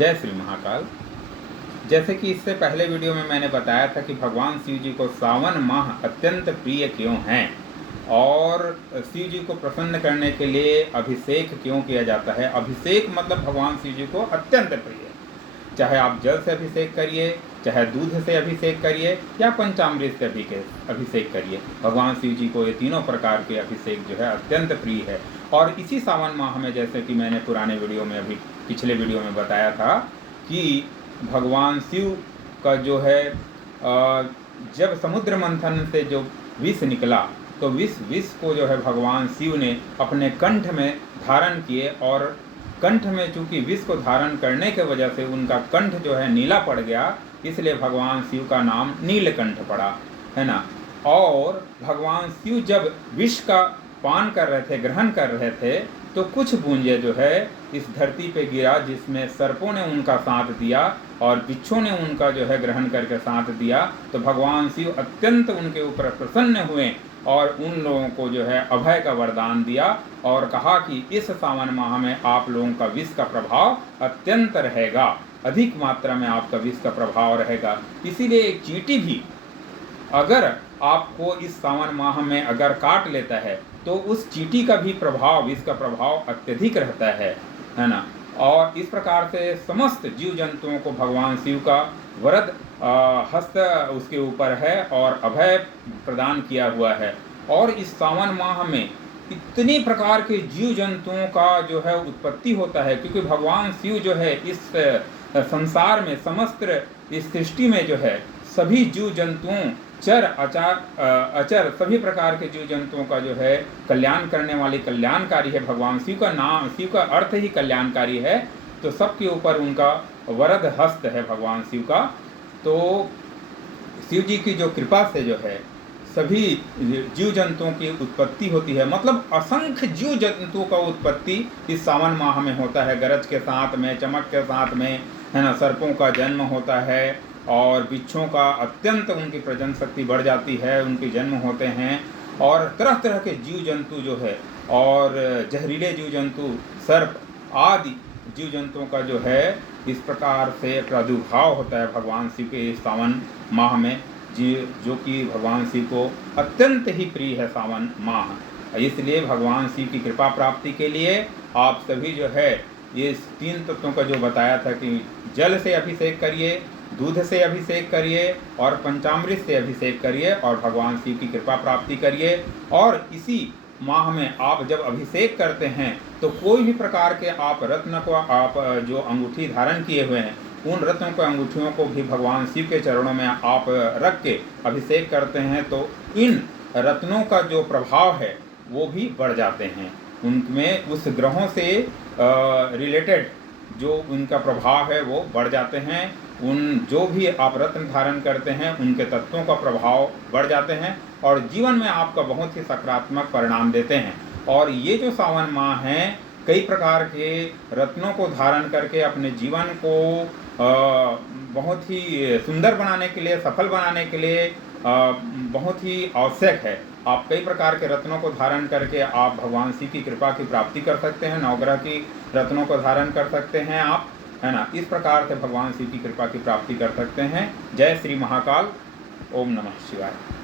जय श्री महाकाल। जैसे कि इससे पहले वीडियो में मैंने बताया था कि भगवान शिव जी को सावन माह अत्यंत प्रिय क्यों हैं और शिव जी को प्रसन्न करने के लिए अभिषेक क्यों किया जाता है। अभिषेक मतलब भगवान शिव जी को अत्यंत प्रिय, चाहे आप जल से अभिषेक करिए, चाहे दूध से अभिषेक करिए या पंचामृत से अभिषेक करिए, भगवान शिव जी को ये तीनों प्रकार के अभिषेक जो है अत्यंत प्रिय है। और इसी सावन माह में, जैसे कि मैंने पुराने वीडियो में, अभी पिछले वीडियो में बताया था कि भगवान शिव का जो है जब समुद्र मंथन से जो विष निकला तो विष को जो है भगवान शिव ने अपने कंठ में धारण किए, और कंठ में चूंकि विष को धारण करने के वजह से उनका कंठ जो है नीला पड़ गया, इसलिए भगवान शिव का नाम नीलकंठ पड़ा, है ना। और भगवान शिव जब विष का पान कर रहे थे, ग्रहण कर रहे थे, तो कुछ बूंजे जो है इस धरती पे गिरा, जिसमें सर्पों ने उनका साथ दिया और बिच्छों ने उनका जो है ग्रहण करके साथ दिया। तो भगवान शिव अत्यंत उनके ऊपर प्रसन्न हुए और उन लोगों को जो है अभय का वरदान दिया और कहा कि इस सावन माह में आप लोगों का विष का प्रभाव अत्यंत रहेगा, अधिक मात्रा में आपका विष का प्रभाव रहेगा। इसीलिए एक चींटी भी अगर आपको इस सावन माह में अगर काट लेता है तो उस चींटी का भी प्रभाव, विष का प्रभाव अत्यधिक रहता है ना। और इस प्रकार से समस्त जीव जंतुओं को भगवान शिव का वरद हस्त उसके ऊपर है और अभय प्रदान किया हुआ है। और इस सावन माह में इतने प्रकार के जीव जंतुओं का जो है उत्पत्ति होता है, क्योंकि भगवान शिव जो है इस संसार में, समस्त इस सृष्टि में जो है सभी जीव जंतुओं, चर अचर सभी प्रकार के जीव जंतुओं का जो है कल्याण करने वाली कल्याणकारी है। भगवान शिव का नाम, शिव का अर्थ ही कल्याणकारी है, तो सबके ऊपर उनका वरद हस्त है भगवान शिव का। तो शिव जी की जो कृपा से जो है सभी जीव जंतुओं की उत्पत्ति होती है, मतलब असंख्य जीव जंतुओं का उत्पत्ति इस सावन माह में होता है। गरज के साथ में, चमक के साथ में, है ना, सर्पों का जन्म होता है और बिच्छों का अत्यंत उनकी प्रजनन शक्ति बढ़ जाती है, उनके जन्म होते हैं। और तरह तरह के जीव जंतु जो है, और जहरीले जीव जंतु, सर्प आदि जीव जंतुओं का जो है इस प्रकार से प्रादुर्भाव होता है भगवान शिव के इस सावन माह में, जो कि भगवान शिव को अत्यंत ही प्रिय है सावन माह। इसलिए भगवान शिव की कृपा प्राप्ति के लिए आप सभी जो है ये तीन तत्वों का जो बताया था कि जल से अभिषेक करिए, दूध से अभिषेक करिए और पंचामृत से अभिषेक करिए और भगवान शिव की कृपा प्राप्ति करिए। और इसी माह में आप जब अभिषेक करते हैं तो कोई भी प्रकार के आप रत्न को, आप जो अंगूठी धारण किए हुए हैं, उन रत्नों को, अंगूठियों को भी भगवान शिव के चरणों में आप रख के अभिषेक करते हैं, तो इन रत्नों का जो प्रभाव है वो भी बढ़ जाते हैं। उनमें उस ग्रहों से रिलेटेड जो उनका प्रभाव है वो बढ़ जाते हैं। उन जो भी आप रत्न धारण करते हैं उनके तत्वों का प्रभाव बढ़ जाते हैं और जीवन में आपका बहुत ही सकारात्मक परिणाम देते हैं। और ये जो सावन माह हैं, कई प्रकार के रत्नों को धारण करके अपने जीवन को बहुत ही सुंदर बनाने के लिए, सफल बनाने के लिए बहुत ही आवश्यक है। आप कई प्रकार के रत्नों को धारण करके आप भगवान शिव की कृपा की प्राप्ति कर सकते हैं, नवग्रह की रत्नों को धारण कर सकते हैं आप, है ना। इस प्रकार से भगवान शिव की कृपा की प्राप्ति कर सकते हैं। जय श्री महाकाल। ओम नमः शिवाय।